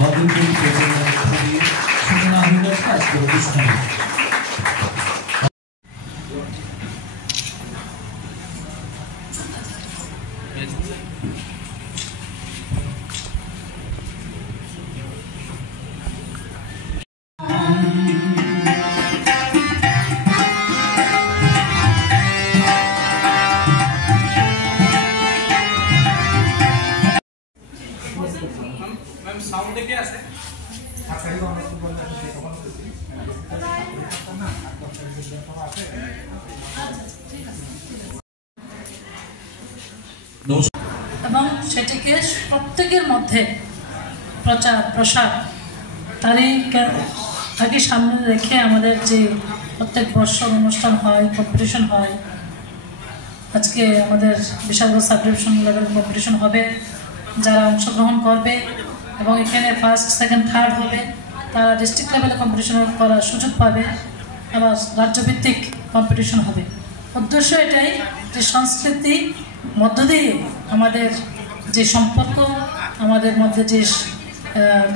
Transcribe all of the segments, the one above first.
মদিনপুর থেকে সূচনা হয়ে গেছে আজকের অনুষ্ঠানে। साउंड के আছে এবং সেটিকে প্রত্যেকের মধ্যে প্রচার প্রসার তারই সামনে রেখে আমাদের যে প্রত্যেক বর্ষর অনুষ্ঠান হয়, কম্পিটিশন হয়। আজকে আমাদের বিশাল সাব ডিভিশন লেভেল কম্পিটিশন হবে, যারা অংশগ্রহণ করবে এবং এখানে ফার্স্ট, সেকেন্ড, থার্ড হবে তারা ডিস্ট্রিক্ট লেভেলে কম্পিটিশন করার সুযোগ পাবে, আবার রাজ্যভিত্তিক কম্পিটিশন হবে। উদ্দেশ্য এটাই যে সংস্কৃতি মধ্য দিয়ে আমাদের যে সম্পর্ক, আমাদের মধ্যে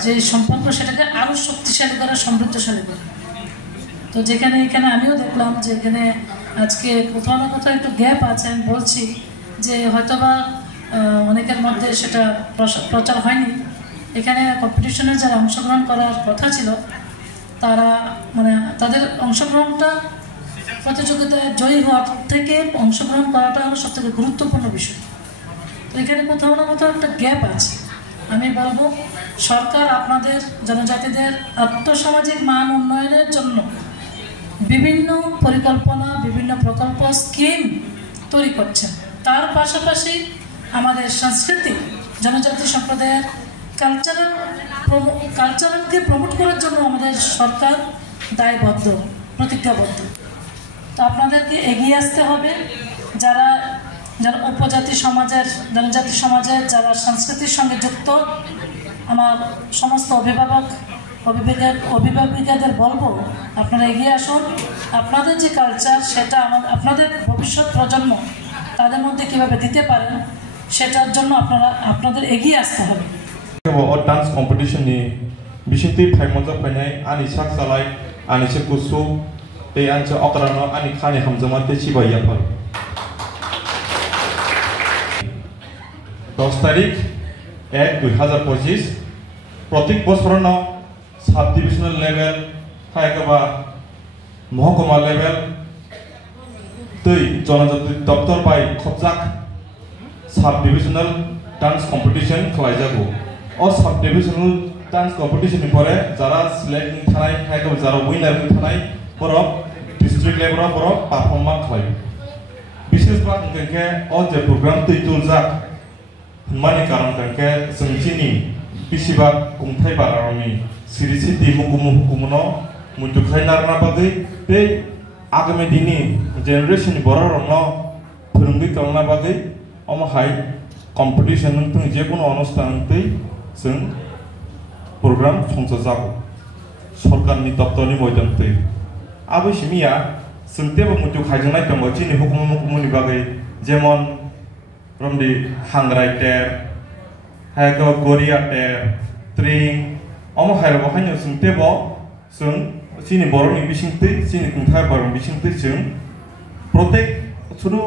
যে সম্পর্ক সেটাকে আরও শক্তিশালী করা, সমৃদ্ধশালী করা। তো এখানে আমিও দেখলাম যে এখানে আজকে কোথাও না কোথাও একটু গ্যাপ আছে। আমি বলছি যে হয়তোবা অনেকের মধ্যে সেটা প্রচার হয়নি। এখানে কম্পিটিশনে যারা অংশগ্রহণ করার কথা ছিল তারা তাদের অংশগ্রহণটা প্রতিযোগিতায় জয়ী হওয়ার থেকে অংশগ্রহণ করাটা হলো সবথেকে গুরুত্বপূর্ণ বিষয়। তো এখানে কোথাও না কোথাও একটা গ্যাপ আছে। আমি বলবো সরকার আপনাদের জনজাতিদের আর্থসামাজিক মান উন্নয়নের জন্য বিভিন্ন পরিকল্পনা, বিভিন্ন প্রকল্প, স্কিম তৈরি করছেন। তার পাশাপাশি আমাদের সংস্কৃতি, জনজাতি সম্প্রদায়ের কালচারালকে প্রমোট করার জন্য আমাদের সরকার দায়বদ্ধ, প্রতিজ্ঞাবদ্ধ। তো আপনাদেরকে এগিয়ে আসতে হবে। যারা উপজাতি সমাজের, জনজাতি সমাজের যারা সংস্কৃতির সঙ্গে যুক্ত, আমার সমস্ত অভিভাবিকাদের বলবো আপনারা এগিয়ে আসুন। আপনাদের যে কালচার সেটা আপনাদের ভবিষ্যৎ প্রজন্ম তাদের মধ্যে কীভাবে দিতে পারেন সেটার জন্য আপনাদের এগিয়ে আসতে হবে। डांस कॉम्पिटिशन नि बिसिंति फाइमजा फाइनाय आनि साक सालाय आनि से कुसु ते आनसे अकरानो आनि खानि हमजमा ते सिबाया फल 10 तारिख 1-2025 प्रत्येक बছरनो साब डिविजनल लेवल फायगबा महकुमा लेवल तै जनजाति दफ्तर बाय खबजाक साब डिविजनल डांस कॉम्पिटिशन खलायजागो और सब डिविजनल डांस कॉम्पिटिशन परे जरा सिलेक्ट थानाय फायगो जरा विनर थानाय बरफ डिस्ट्रिक्ट लेवल बरफ परफॉर्म खालाय विशेष बात के और जे प्रोग्राम तैतुल जाक माने कारण के जोंथिनि बिसिबा कुंथाय बारारनि सिरिसिति मुकुमुनो मुतुखाय नारना बागै बे आगामी दिननि जेनेरेशन बररनो फोरोंगै खालामना बागै अमहाय कॉम्पिटिशन नों जेकुनु अनुष्ठान तै जों प्रोग्राम संजाजागौ सरकारनि दप्तरनि मयदानतै आबैसिमिया जोंतेबो मुतु खायजोंनाय दङ चिनि हुकुमनि बागै जेमन रमदि हांग्राय टेर हायगो गरिया टेर ट्रिं अमो हायरबो हायनो जोंतेबो जों चिनि बरनि बिसिंतै चिनि कुंथाय बरनि बिसिंतै जों प्रत्येक सुदु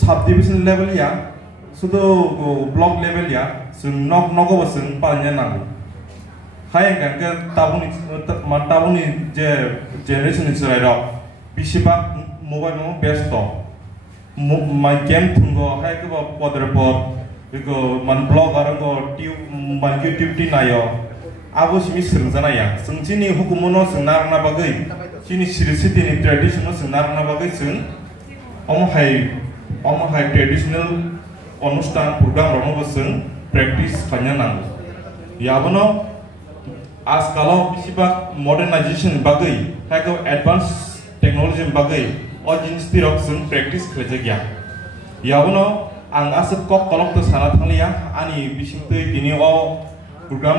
साब डिविजन लेवल या सुदु ब्लॉक लेवल या जों नगो जों पालनो नांगौ हाय गांके ताबुनि जे जेनेरेशन जिरायराव बिसिबा मोबाइल नो बेस्ट माय गेम थुंगो हाय गोबा पदरपद बेको मान ब्लॉग आरो ट्यूब मान यूट्यूब ति नायो आबो सिमि सोंजानाया जों चिनि हुकुमनो जों नारना बागै चिनि सिरिसिटिनि ट्रेडिशनो जों नारना बागै जों अमहाय ट्रेडिशनल अनुष्ठान प्रोग्राम रनो जों प्रेक्टिस खालामनो नांगौ याबनो आजकालाव बिसिबा मडार्नाइजेशन बागै हायगो एडवांस टेक्नोलॉजी बागै और जिनिस तिरक जों प्रेक्टिस खालामजा गया याबनो आं आसो कक कलक तो साना थांलिया आनि बिसिंतै दिनि प्रोग्राम